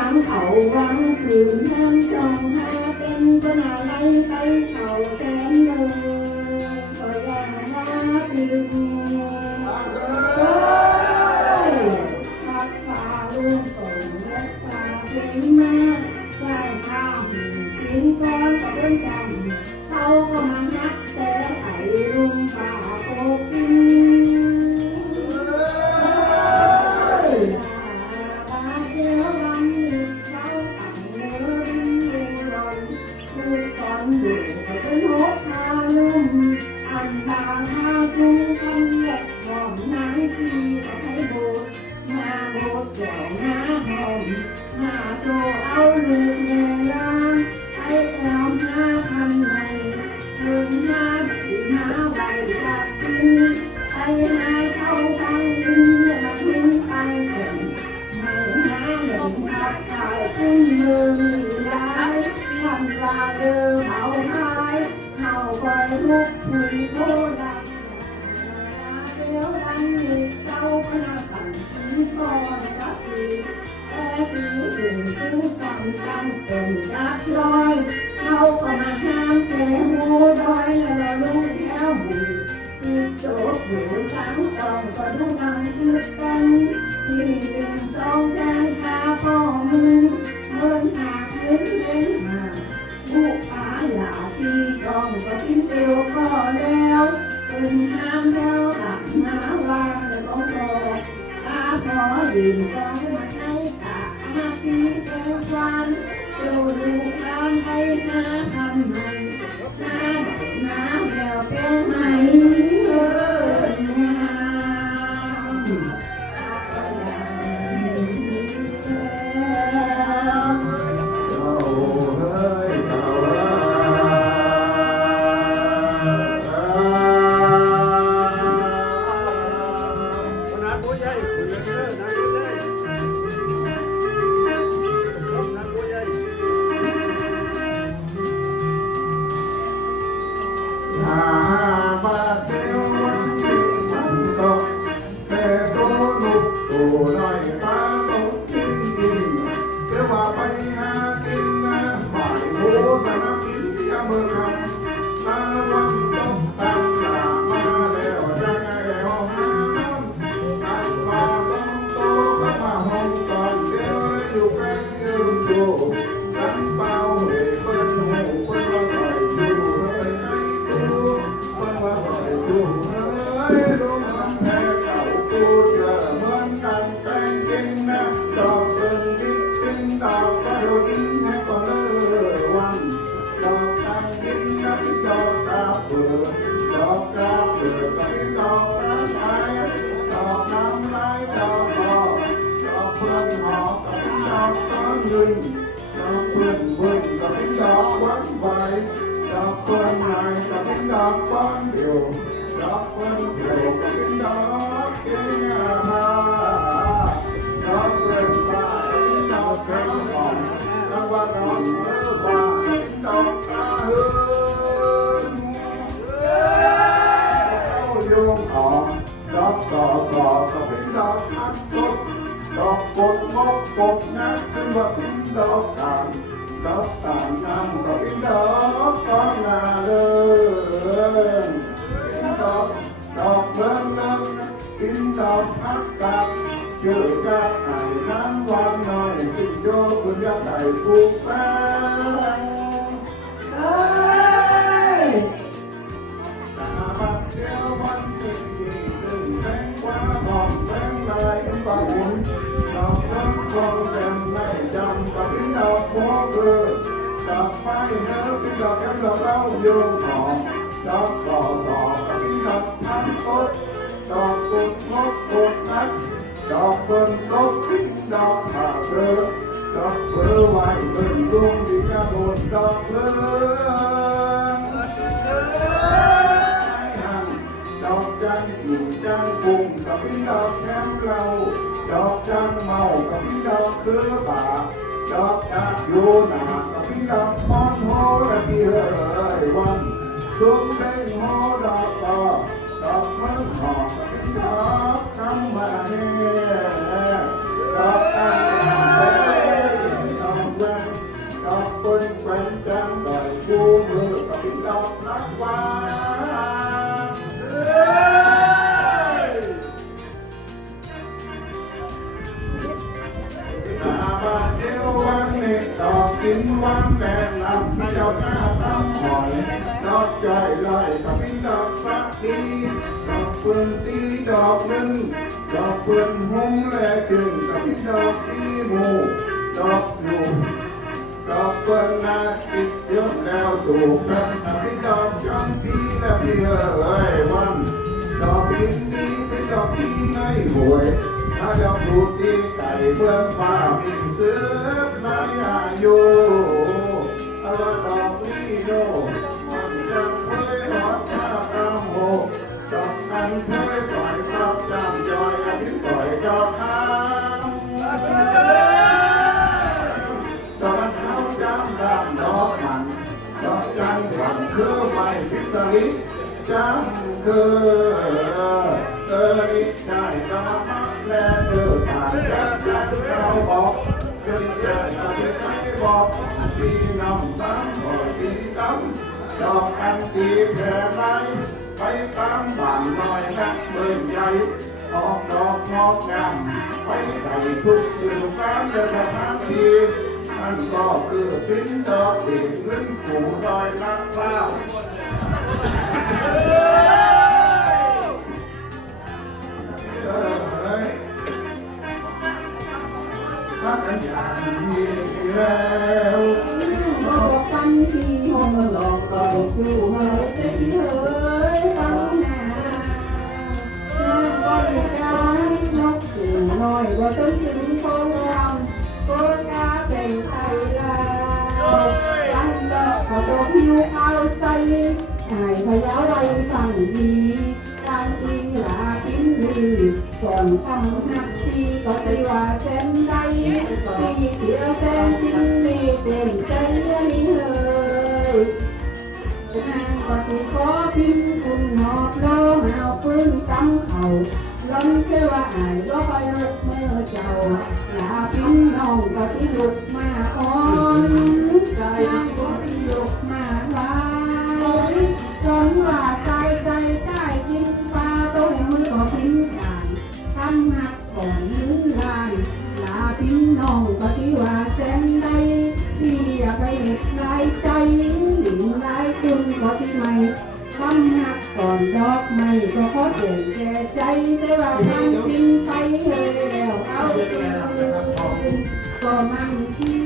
างเขาวังคืนน้ำจองหาเป็นก็น่าไหลไปเขาแสนเลยก็ยังมาถึงพักฟ้าลุ่มฝนและฟ้าเป็นมาได้ข้ามกินก้อนกับเดินจันเขาก็มาฮักแต่ไอ้ลุงป่าโกกินเป็นรักลอยเขาก็มาห้ามแต่หูดอยแล้วลูกแก้วบุยคือโจกหูทั้งสองก็ดูนังชื่อกันที่เป็นสองแดงตาพ่อมือเมื่อหาขึ้นเล่นมาบุกป่าหลาที่กองก็ทิ้งเตียวก็แล้วเป็นห้ามแล้วหลับน้าวางแล้วก็รอตาพอยืนก็มาให้ตาอาที่เจ้าวันดูดูตามไปหาทำไมน้าแววเป็นไหมงามดอกเพื่อนเพื่อนก็เป็นดอกหวานใบดอกเพื่อนนายก็เป็นดอกบานเดียวดอกเพื่อนเดียวก็เป็นดอกเกี้ยมาดอกเพื่อนฟ้าเป็นดอกแก้วอ่อนดอกว่าดอกเมื่อฟ้าเป็นดอกตาเฮือนโยงอ่อนดอกต่อก็เป็นดอกทักกดดอกกดงอกกดนะเป็นว่าเป็นดอกต่างดอกต่างน้ำก็เป็นดอกก้อนนาเลยเป็นดอกเบิ้งเบิ้งเป็นดอกพักกับเกิดจากไอ้น้ำวันหน่อยจิตโยคุณยาไก่ปลูกแป้งตาบัดเดียววันจริงจริงตึงแตงกวาหอมแตงลายเป็นปลาหุ่นดอกน้ำคลองแจ่มไม่จำก็เป็นดอกหัวเกลือดอกไม้เนื้อเป็นดอกแก้มดอกเล่าโยงหอมดอกต่อก็เป็นดอกพันต้นดอกกุดงกกุดนักดอกเบิ้งลบทิ้งดอกผ่าเสือดอกเบือไว้เบิ้งดวงดีกระโดดดอกเลืองดอกจันทร์อยู่จันทร์ปุ่งก็เป็นดอกแคมเราดอกจันทร์เมาก็เป็นดอกเกลือป่าดอกจากโยนาก็เป็นดอกมอนโหระที่เอ่ยวันดวงเด้งโหดอกต่อดอกมะหอกก็เป็นดอกคำมาเน่ดอกตั้งแต่ วันแดงลำให้เจ้าหน้าตั้งหอยดอกใจลอยกับพี่ดอกสักทีดอกเฟื่องตีดอกหนึ่งดอกเฟื่องหุ้มแลกึ่งกับพี่ดอกตีหมูดอกหนูดอกเฟื่องนาคิดเยอะแล้วสู่กันกับพี่ดอกจอมตีและพี่เอ๋ยวันดอกพินดีเป็นดอกที่ไม่หวยถ้าดอกพูดที่ไก่เบื้องฟ้ามีเสือไม่อายุเอาว่าดอกนี้โนมันจะเคยหอดผ้าตามโหดอกนั้นเคยปล่อยภาพจำจอยอภิสอยดอกข้างดอกนั้นเขาจำดำดอกมันดอกจันทร์หวังคือไม่พิศริจำนิจใจก็มาและผ่านจากเราบอกเกิดใจจะไม่ใช่บอกที่น้ำซ้ำบอกที่ดำดอกอันที่แผ่ไรไปตามบ้านน้อยนักเบิ่งใหญ่ออกดอกงอกงามไปไต่ทุกสิ่งการเดินทางที่นั่นก็คือปิ้นดอกติดเงินขู่ดอยลักเล่าถ้ากันอย่างนี้แล้วบอกกันที่ห้องหลอกก็จู่เฮ้ยแต่พี่เฮ้ยฟังหน้าเรื่องบริการยกสู่น้อยว่าจนถึงโคราชโคราชเป็นไทยลาวรันดอกขอตัวผิวขาวใสหายพยาไว้ฟังดีการตีลาปิ้นลือก่อนคำหักปีก็ไปว่าเส้นใดปีเดียวเส้นปิ้นมีเต็มใจนี่เฮ้ยนางก็ที่ขอพิมพ์คุณหอบโลเอาปืนตั้งเข่าล้มเสว่าอายก็คอยลุกเมื่อเจ้าลาพิมพ์น้องก็ที่หลุดมาอ่อนใจก็ที่หลุดมาลาจนว่าใจใจได้ยินฟ้าต้นมือก็พิมพ์ด่านทำหักก่อนลืมลานลาพิมพ์น้องก็ที่ว่าเส้นใดที่อยากไปเห็ดลายใจหลิงลายคุณก็ที่ไม่ทำหักก่อนดอกไม้ก็ขอเดินแก่ใจแต่ว่าทำพิมพ์ไปเฮยแล้วเอาเดียวก็มันที่